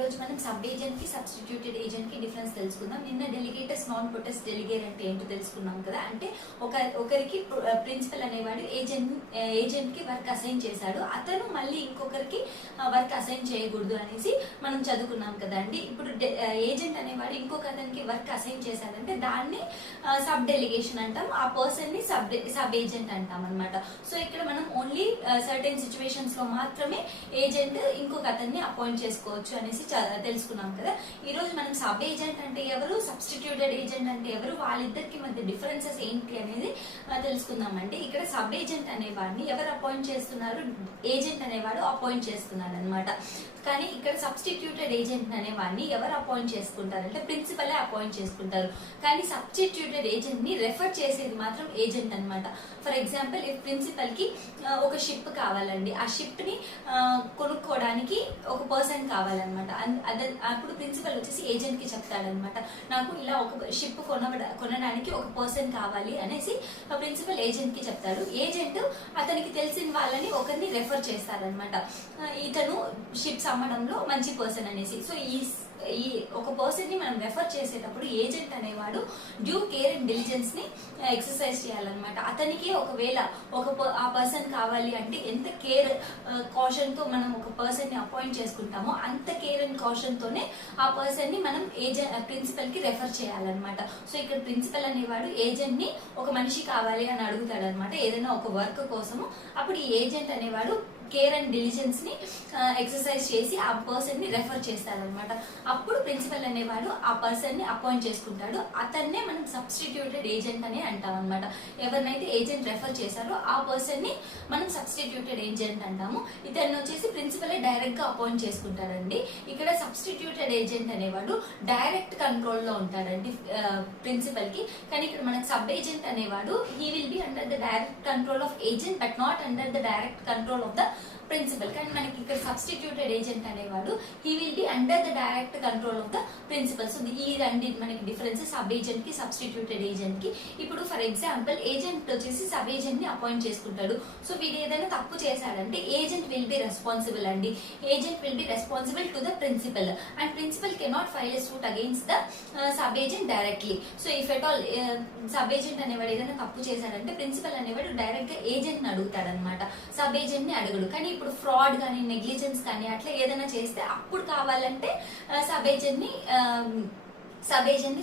రోజు మనం sub agent కి సబ్స్టిట్యూటెడ్ ఏజెంట్ కి డిఫరెన్స్ తెలుసుకుందాం. నిన్న డెలిగేటర్స్ నాన్ ప్రొటెస్ట్ డెలిగేట్ అంటే ఏంటో తెలుసుకున్నాం కదా. అంటే ఒకరికి ప్రిన్సిపల్ అనేవాడు ఏజెంట్ కి వర్క్ అసైన్ చేశాడు, అతను మళ్ళీ ఇంకొకరికి వర్క్ అసైన్ చేయకూడదు అనేసి మనం చదువుకున్నాం కదా అండి. ఇప్పుడు ఏజెంట్ అనేవాడు ఇంకొక అతనికి వర్క్ అసైన్ చేశాడంటే దాన్ని సబ్ డెలిగేషన్ అంటాం, ఆ పర్సన్ ని సబ్ ఏజెంట్ అంటాం అనమాట. సో ఇక్కడ మనం ఓన్లీ సర్టెన్ సిచ్యువేషన్స్ లో మాత్రమే ఏజెంట్ ఇంకొక అతన్ని అపాయింట్ చేసుకోవచ్చు అనేసి తెలుసుకున్నాం కదా. ఈ రోజు మనం సబ్ ఏజెంట్ అంటే ఎవరు, సబ్స్టిట్యూటెడ్ ఏజెంట్ అంటే ఎవరు, వాళ్ళిద్దరికి మధ్య డిఫరెన్సెస్ ఏంటి అనేది తెలుసుకుందామండి. ఇక్కడ సబ్ ఏజెంట్ అనేవాడిని ఎవరు అపాయింట్ చేస్తున్నారు, ఏజెంట్ అనేవాడు అపాయింట్ చేస్తున్నాడు అనమాట. కానీ ఇక్కడ సబ్స్టిట్యూటెడ్ ఏజెంట్ అనేవాడిని ఎవరు అపాయింట్ చేసుకుంటారంటే ప్రిన్సిపలే అపాయింట్ చేసుకుంటారు. కానీ సబ్స్టిట్యూటెడ్ ఏజెంట్ ని రెఫర్ చేసేది మాత్రం ఏజెంట్ అనమాట. ఫర్ ఎగ్జాంపుల్ ఈ ప్రిన్సిపల్ కి ఒక షిప్ కావాలండి, ఆ షిప్ ని కొనుక్కోవడానికి ఒక పర్సన్ కావాలన్నమాట. అప్పుడు ప్రిన్సిపల్ వచ్చేసి ఏజెంట్ కి చెప్తాడనమాట, నాకు ఇలా ఒక షిప్ కొనడానికి ఒక పర్సన్ కావాలి అనేసి ప్రిన్సిపల్ ఏజెంట్ కి చెప్తాడు. ఏజెంట్ అతనికి తెలిసిన వాళ్ళని ఒకరిని రెఫర్ చేస్తారనమాట, ఇతను షిప్స్ అమ్మడంలో మంచి పర్సన్ అనేసి. సో ఈ ఒక పర్సన్ ని మనం రెఫర్ చేసేటప్పుడు ఏజెంట్ అనేవాడు డ్యూ కేర్ అండ్ డిలిజెన్స్ ని ఎక్సర్సైజ్ చేయాలన్నమాట. అతనికి ఒకవేళ ఆ పర్సన్ కావాలి అంటే ఎంత కేర్ కాషన్ తో మనం ఒక పర్సన్ ని అపాయింట్ చేసుకుంటామో అంత కేర్ అండ్ కాషన్ తోనే ఆ పర్సన్ ని మనం ప్రిన్సిపల్ కి రెఫర్ చేయాలన్నమాట. సో ఇక్కడ ప్రిన్సిపల్ అనేవాడు ఏజెంట్ ని ఒక మనిషి కావాలి అని అడుగుతాడు అనమాట, ఏదైనా ఒక వర్క్ కోసము. అప్పుడు ఈ ఏజెంట్ అనేవాడు కేర్ అండ్ డిలిజెన్స్ ని ఎక్సర్సైజ్ చేసి ఆ పర్సన్ ని రెఫర్ చేస్తారనమాట. అప్పుడు ప్రిన్సిపల్ అనేవాడు ఆ పర్సన్ ని అపాయింట్ చేసుకుంటాడు, అతన్నే మనం సబ్స్టిట్యూటెడ్ ఏజెంట్ అని అంటాం అనమాట. ఎవరినైతే ఏజెంట్ రెఫర్ చేశారో ఆ పర్సన్ ని మనం సబ్స్టిట్యూటెడ్ ఏజెంట్ అంటాము. ఇతన్ని వచ్చేసి ప్రిన్సిపలే డైరెక్ట్ గా అపాయింట్ చేసుకుంటాడండి. ఇక్కడ సబ్స్టిట్యూటెడ్ ఏజెంట్ అనేవాడు డైరెక్ట్ కంట్రోల్ లో ఉంటాడండి ప్రిన్సిపల్ కి. కానీ ఇక్కడ మనకు సబ్ ఏజెంట్ అనేవాడు he will be under the direct control of agent but not under the direct control of the principal. కానీ మనకి ఇక్కడ సబ్స్టిట్యూటెడ్ ఏజెంట్ అనేవాడు he will be under the direct control of the principal. So ఈ రెండు మనకి difference sub agent కి substituted agent కి. ఇప్పుడు ఫర్ ఎగ్జాంపుల్ ఏజెంట్ వచ్చేసి సబ్ ఏజెంట్ ని అపాయింట్ చేసుకుంటాడు. సో వీడు ఏదైనా తప్పు చేశాడంటే ఏజెంట్ విల్ బి రెస్పాన్సిబుల్ అండి. Agent will be responsible to the principal and principal cannot file a suit against the sub agent directly. So if at all sub agent అనేవాడు ఏదైనా తప్పు చేశాడంటే ప్రిన్సిపల్ అనేవాడు డైరెక్ట్ గా ఏజెంట్ ని అడుగుతాడనమాట, sub agent ని అడగడు. కానీ ఇప్పుడు ఫ్రాడ్ కానీ నెగ్లిజెన్స్ కానీ అట్లా ఏదైనా చేస్తే అప్పుడు కావాలంటే సబ్ ఏజెంట్ ని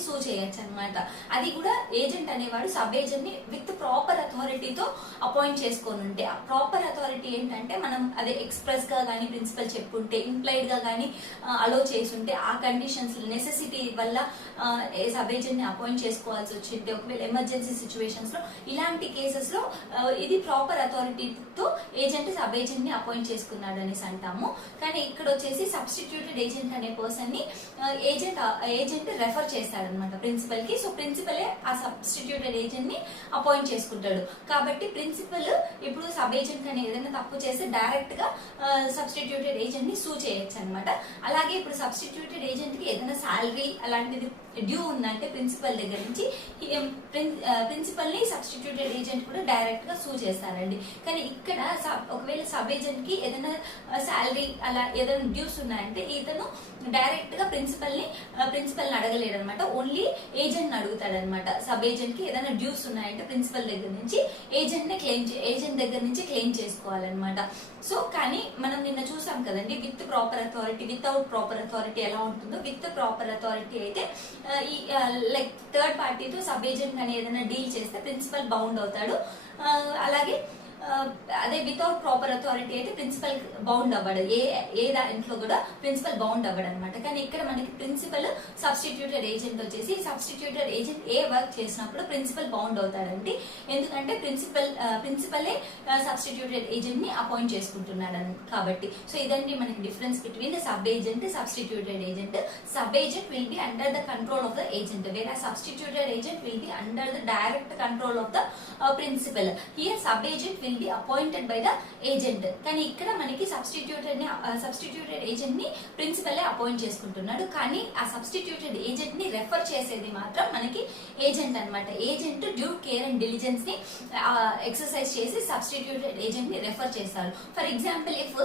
సూ చేయొచ్చు అనమాట. అది కూడా ఏజెంట్ అనేవాడు సబ్ ఏజెంట్ ని విత్ ప్రాపర్ అథారిటీతో అపాయింట్ చేసుకొని ఉంటే, ఆ ప్రాపర్ అథారిటీ ఏంటంటే మనం అదే ఎక్స్ప్రెస్ గా కానీ ప్రిన్సిపల్ చెప్పుంటే, ఇంప్లైడ్ గా కానీ అలో చేసుంటే, ఆ కండిషన్స్ నెసెసిటీ వల్ల సబ్ ఏజెంట్ ని అపాయింట్ చేసుకోవాల్సి వచ్చింటే, ఒకవేళ ఎమర్జెన్సీ సిచ్యువేషన్స్ లో ఇలాంటి కేసెస్ లో ఇది ప్రాపర్ అథారిటీతో ఏజెంట్ సబ్ ఏజెంట్ ని అపాయింట్ చేసుకున్నాడు అనేసి అంటాము. కానీ ఇక్కడ వచ్చేసి సబ్స్టిట్యూటెడ్ ఏజెంట్ అనే పర్సన్ ని ఏజెంట్ రెఫర్ చేస్తాడనమాట ప్రిన్సిపల్ కి. సో ప్రిన్సిపలే ఆ సబ్స్టిట్యూటెడ్ ఏజెంట్ ని అపాయింట్ చేసుకుంటాడు. కాబట్టి ప్రిన్సిపల్ ఇప్పుడు సబ్ ఏజెంట్ అని ఏదైనా తప్పు చేస్తే డైరెక్ట్ గా సబ్స్టిట్యూటెడ్ ఏజెంట్ ని సూ చేయొచ్చు అనమాట. అలాగే ఇప్పుడు సబ్స్టిట్యూటెడ్ ఏజెంట్ కి ఏదైనా శాలరీ అలాంటిది డ్యూ ఉందంటే ప్రిన్సిపల్ దగ్గర నుంచి ప్రిన్సిపల్ ని సబ్స్టిట్యూటెడ్ ఏజెంట్ కూడా డైరెక్ట్ గా సూ చేస్తారండి. కానీ ఇక్కడ ఒకవేళ సబ్ ఏజెంట్ కి ఏదైనా శాలరీ అలా ఏదైనా డ్యూస్ ఉన్నాయంటే ఇతను డైరెక్ట్ గా ప్రిన్సిపల్ ని అడగలేడు అనమాట, ఓన్లీ ఏజెంట్ ని అడుగుతాడనమాట. సబ్ ఏజెంట్ కి ఏదైనా డ్యూస్ ఉన్నాయంటే ప్రిన్సిపల్ దగ్గర నుంచి ఏజెంట్ దగ్గర నుంచి క్లెయిమ్ చేసుకోవాలన్నమాట. సో కానీ మనం నిన్న చూసాం కదండి, with proper authority without proper authority ఎలా ఉంటుందో. విత్ ప్రాపర్ అథారిటీ అయితే లైక్ థర్డ్ పార్టీతో సబ్ ఏజెంట్ అని ఏదైనా డీల్ చేస్తే ప్రిన్సిపల్ బౌండ్ అవుతాడు. అలాగే అదే వితౌట్ ప్రాపర్ అథారిటీ అయితే ప్రిన్సిపల్ బౌండ్ అవ్వడు, ఏ దాంట్లో కూడా ప్రిన్సిపల్ బౌండ్ అవ్వడు అనమాట. కానీ ఇక్కడ మనకి ప్రిన్సిపల్ సబ్స్టిట్యూటెడ్ ఏజెంట్ వచ్చేసి సబ్స్టిట్యూటెడ్ ఏజెంట్ ఏ వర్క్ చేసినప్పుడు ప్రిన్సిపల్ బౌండ్ అవుతాడండి. ఎందుకంటే ప్రిన్సిపలే సబ్స్టిట్యూటెడ్ ఏజెంట్ ని అపాయింట్ చేసుకుంటున్నాడు కాబట్టి. సో ఇదండి మనకి difference between the sub agent substituted agent. Sub agent will be under the control of the agent, where substituted agent will be under the direct control of the principal. Here sub agent will will be appointed by the agent. కానీ ఇక్కడ మనకి substituted agent ని principal appoint చేసుకుంటున్నాడు. కానీ ఆ substituted agent ని refer చేసేది మాత్రం మనకి ఏజెంట్ అన్నమాట. Agent due care and diligence ని ఎక్సర్సైజ్ చేసి సబ్స్టిట్యూటెడ్ ఏజెంట్ ని రెఫర్ చేస్తారు. ఫర్ ఎగ్జాంపుల్ ఇఫ్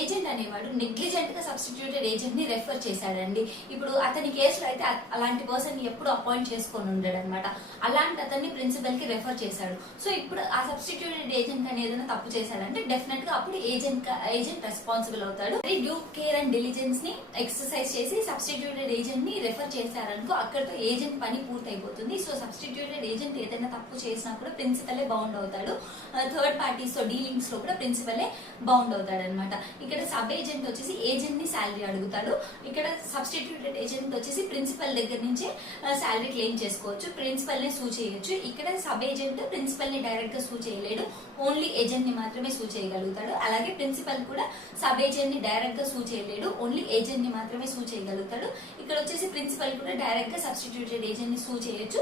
ఏజెంట్ అనేవాడు నెగ్లిజెంట్ గా సబ్స్టిట్యూటెడ్ ఏజెంట్ ని రెఫర్ చేశాడండి, ఇప్పుడు అతని కేసులో అయితే అలాంటి పర్సన్ ఎప్పుడు అపాయింట్ చేసుకొని ఉండడు అనమాట. అలాంటి అతన్ని ప్రిన్సిపల్ కి రెఫర్ చేశాడు. సో ఇప్పుడు ఆ సబ్స్టిట్యూటెడ్ ఏజెంట్ అని ఏదైనా తప్పు చేశాడంటే డెఫినెట్ గా అప్పుడు ఏజెంట్ రెస్పాన్సిబుల్ అవుతాడు. డ్యూ కేర్ అండ్ డిలిజెన్స్ ని ఎక్సర్సైజ్ చేసి సబ్స్టిట్యూటెడ్ ఏజెంట్ ని రెఫర్ చేశారనుకో అక్కడతో ఏజెంట్ పని పూర్తి అయిపోతుంది. సో సబ్స్టిట్యూటెడ్ ఏజెంట్ ఏదైనా తప్పు చేసినా కూడా ప్రిన్సిపలే బౌండ్ అవుతాడు. థర్డ్ పార్టీస్ తో డీలింగ్స్ లో కూడా ప్రిన్సిపలే బౌండ్ అవుతాడు అనమాట. ఇక్కడ సబ్ ఏజెంట్ వచ్చేసి ఏజెంట్ ని శాలరీ అడుగుతాడు. ఇక్కడ సబ్స్టిట్యూటెడ్ ఏజెంట్ వచ్చేసి ప్రిన్సిపల్ దగ్గర నుంచే శాలరీ క్లెయిమ్ చేసుకోవచ్చు, ప్రిన్సిపల్ ని సూ చేయొచ్చు. ఇక్కడ సబ్ ఏజెంట్ ప్రిన్సిపల్ ని డైరెక్ట్ గా సూ చేయలేడు, ఓన్లీ ఏజెంట్ ని మాత్రమే సూ చేయగలుగుతాడు. అలాగే ప్రిన్సిపల్ కూడా సబ్ ఏజెంట్ ని డైరెక్ట్ గా సూ చేయలేడు, ఓన్లీ ఏజెంట్ ని మాత్రమే సూ చేయగలుగుతాడు. ఇక్కడ వచ్చేసి ప్రిన్సిపల్ కూడా డైరెక్ట్ గా సబ్స్టిట్యూటెడ్ ఏజెంట్ ని సూ చేయొచ్చు,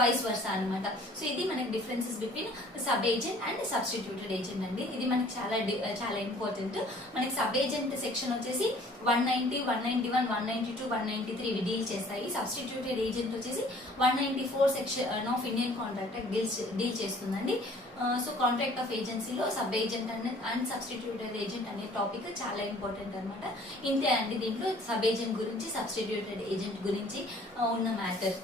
వైస్ వర్సా అనమాట. సో ఇది మనకి differences between sub agent and substituted agent అండి. ఇది మనకి చాలా ఇంపార్టెంట్. మనకి సబ్ ఏజెంట్ సెక్షన్ వచ్చేసి 190, 191, 192, 193 ఇవి డీల్ చేస్తాయి. సబ్స్టిట్యూటెడ్ ఏజెంట్ వచ్చేసి 194 section of Indian contract deal చేస్తుందండి. సో కాంట్రాక్ట్ ఆఫ్ ఏజెన్సీలో sub agent and substituted agent అనే టాపిక్ చాలా ఇంపార్టెంట్ అనమాట. ఇంతే అండి దీంట్లో సబ్ ఏజెంట్ గురించి, సబ్స్టిట్యూటెడ్ ఏజెంట్ గురించి ఉన్న మ్యాటర్.